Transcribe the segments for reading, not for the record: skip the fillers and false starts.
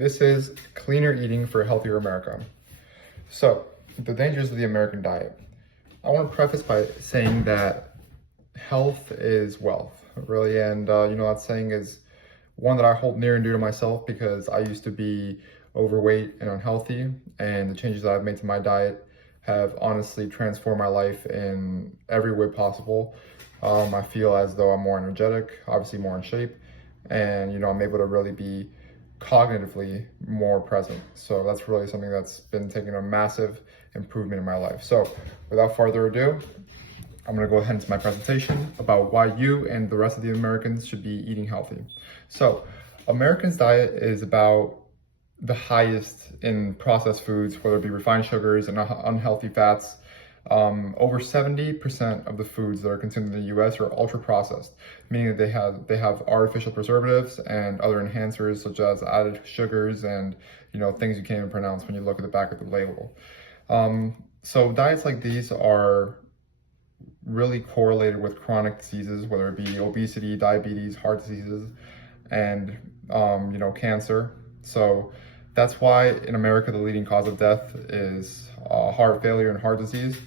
This is Cleaner Eating for a Healthier America. So, the dangers of the American diet. I want to preface by saying that health is wealth, really. And, that saying is one that I hold near and dear to myself because I used to be overweight and unhealthy. And the changes that I've made to my diet have honestly transformed my life in every way possible. I feel as though I'm more energetic, obviously more in shape, and, I'm able to really be cognitively more present. So that's really something that's been taking a massive improvement in my life. So without further ado, I'm going to go ahead into my presentation about why you and the rest of the Americans should be eating healthy. So Americans' diet is about the highest in processed foods, whether it be refined sugars and unhealthy fats. Over 70% of the foods that are consumed in the US are ultra processed, meaning that they have artificial preservatives and other enhancers such as added sugars and things you can't even pronounce when you look at the back of the label. So diets like these are really correlated with chronic diseases, whether it be obesity, diabetes, heart diseases, and cancer. So that's why in America the leading cause of death is heart failure and heart disease,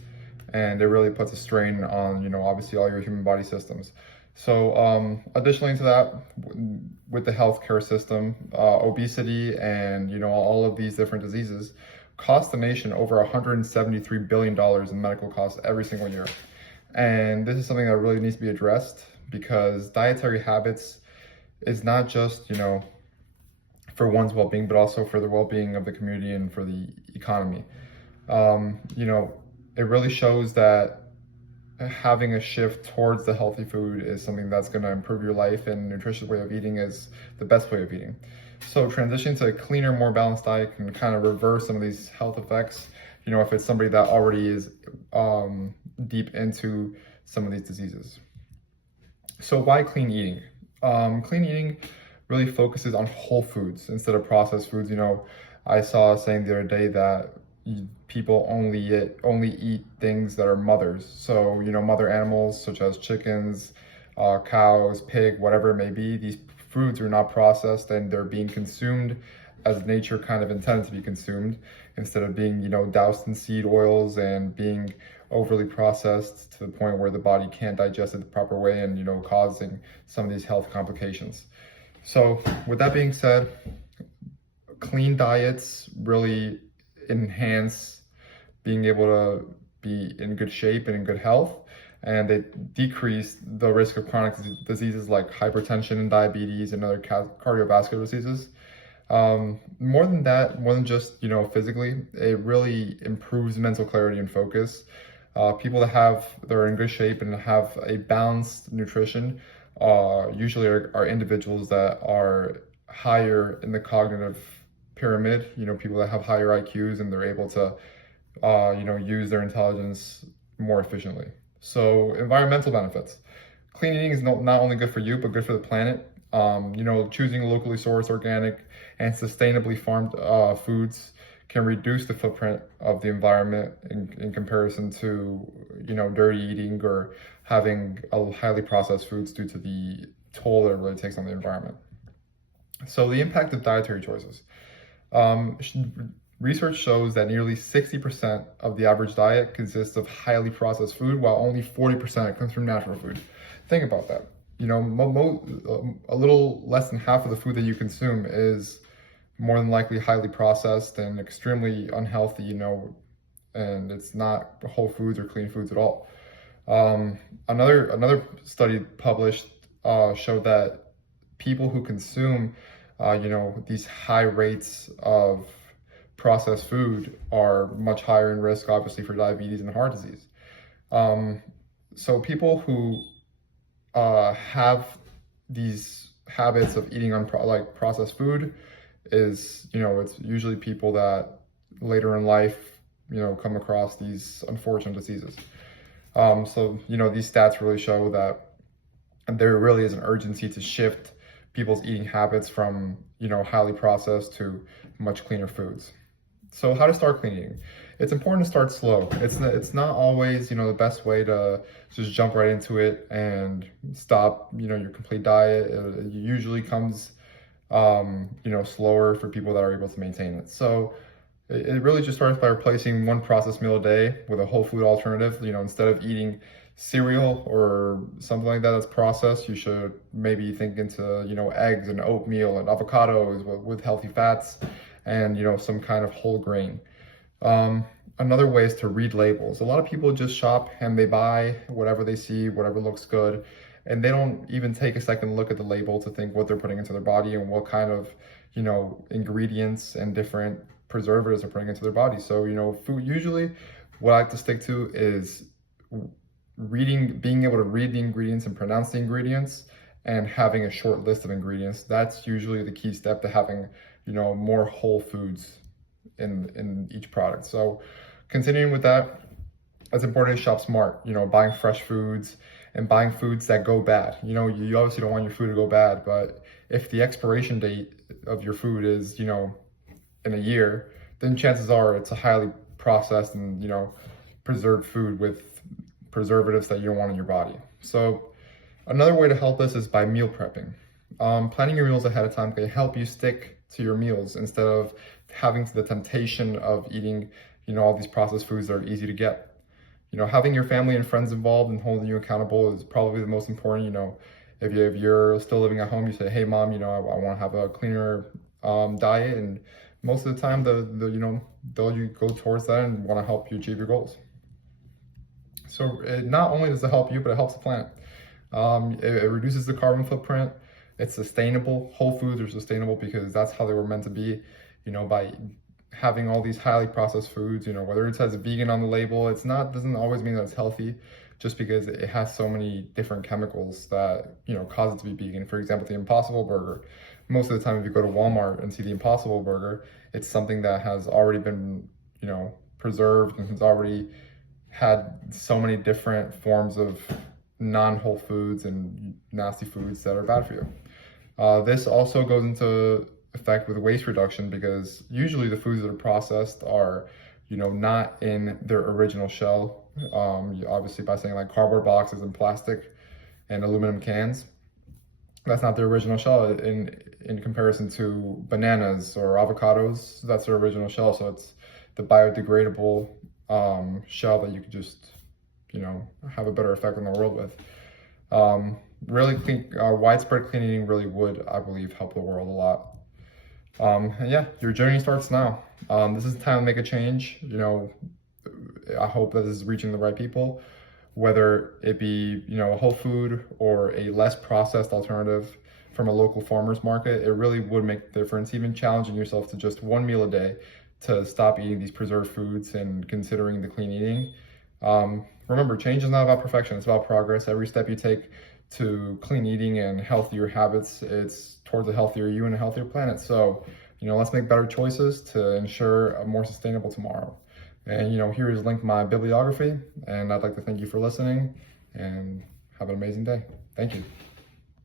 and it really puts a strain on obviously all your human body systems. So additionally to that, with the healthcare system, obesity and all of these different diseases cost the nation over $173 billion in medical costs every single year. And this is something that really needs to be addressed because dietary habits is not just for one's well-being, but also for the well-being of the community and for the economy. It really shows that having a shift towards the healthy food is something that's going to improve your life, and nutritious way of eating is the best way of eating. So transitioning to a cleaner, more balanced diet can kind of reverse some of these health effects, if it's somebody that already is deep into some of these diseases. So why clean eating? Clean eating really focuses on whole foods instead of processed foods. I saw a saying the other day that people only eat things that are mothers. So, mother animals such as chickens, cows, pig, whatever it may be. These foods are not processed and they're being consumed as nature kind of intended to be consumed, instead of being, doused in seed oils and being overly processed to the point where the body can't digest it the proper way and, causing some of these health complications. So with that being said, clean diets really enhance being able to be in good shape and in good health, and they decrease the risk of chronic diseases like hypertension and diabetes and other cardiovascular diseases. More than just physically, it really improves mental clarity and focus. People that are in good shape and have a balanced nutrition usually are individuals that are higher in the cognitive pyramid, people that have higher IQs and they're able to, use their intelligence more efficiently. So environmental benefits. Clean eating is not only good for you, but good for the planet. Choosing locally sourced, organic, and sustainably farmed foods can reduce the footprint of the environment in comparison to, dirty eating or having highly processed foods due to the toll that it really takes on the environment. So the impact of dietary choices. Research shows that nearly 60% of the average diet consists of highly processed food, while only 40% comes from natural food. Think about that. A little less than half of the food that you consume is more than likely highly processed and extremely unhealthy, and it's not whole foods or clean foods at all. Another study published showed that people who consume these high rates of processed food are much higher in risk, obviously, for diabetes and heart disease. So people who have these habits of eating processed food is, it's usually people that later in life, come across these unfortunate diseases. So, these stats really show that there really is an urgency to shift people's eating habits from, highly processed to much cleaner foods. So how to start clean eating? It's important to start slow. It's not always, the best way to just jump right into it and stop, your complete diet. It usually comes slower for people that are able to maintain it. So it really just starts by replacing one processed meal a day with a whole food alternative. Instead of eating cereal or something like that that's processed, you should maybe think into, eggs and oatmeal and avocados with healthy fats and, some kind of whole grain. Another way is to read labels. A lot of people just shop and they buy whatever they see, whatever looks good, and they don't even take a second look at the label to think what they're putting into their body and what kind of, ingredients and different preservatives they're putting into their body. So, food, usually what I like to stick to is being able to read the ingredients and pronounce the ingredients and having a short list of ingredients. That's usually the key step to having, more whole foods in each product. So continuing with that, it's important to shop smart, buying fresh foods and buying foods that go bad. You obviously don't want your food to go bad, but if the expiration date of your food is, in a year, then chances are it's a highly processed and, preserved food with preservatives that you don't want in your body. So another way to help this is by meal prepping. Planning your meals ahead of time can help you stick to your meals instead of having the temptation of eating, all these processed foods that are easy to get. Having your family and friends involved and holding you accountable is probably the most important. If you're still living at home, you say, hey mom, I want to have a cleaner diet, and most of the time they'll you go towards that and want to help you achieve your goals. So not only does it help you, but it helps the planet. It reduces the carbon footprint. It's sustainable. Whole foods are sustainable because that's how they were meant to be. By having all these highly processed foods, whether it says vegan on the label, doesn't always mean that it's healthy, just because it has so many different chemicals that, cause it to be vegan. For example, the Impossible Burger. Most of the time, if you go to Walmart and see the Impossible Burger, it's something that has already been, preserved and has already had so many different forms of non-whole foods and nasty foods that are bad for you. This also goes into effect with waste reduction, because usually the foods that are processed are, not in their original shell. Obviously by saying like cardboard boxes and plastic and aluminum cans, that's not their original shell in comparison to bananas or avocados. That's their original shell. So it's the biodegradable shell that you could just, have a better effect on the world with. Really think widespread clean eating really would, I believe, help the world a lot. And yeah, your journey starts now. This is the time to make a change. I hope that this is reaching the right people, whether it be, a whole food or a less processed alternative from a local farmer's market. It really would make a difference, even challenging yourself to just one meal a day to stop eating these preserved foods and considering the clean eating. Remember, change is not about perfection, it's about progress. Every step you take to clean eating and healthier habits, it's towards a healthier you and a healthier planet. So, let's make better choices to ensure a more sustainable tomorrow. And, here is a link to my bibliography, and I'd like to thank you for listening, and have an amazing day. Thank you.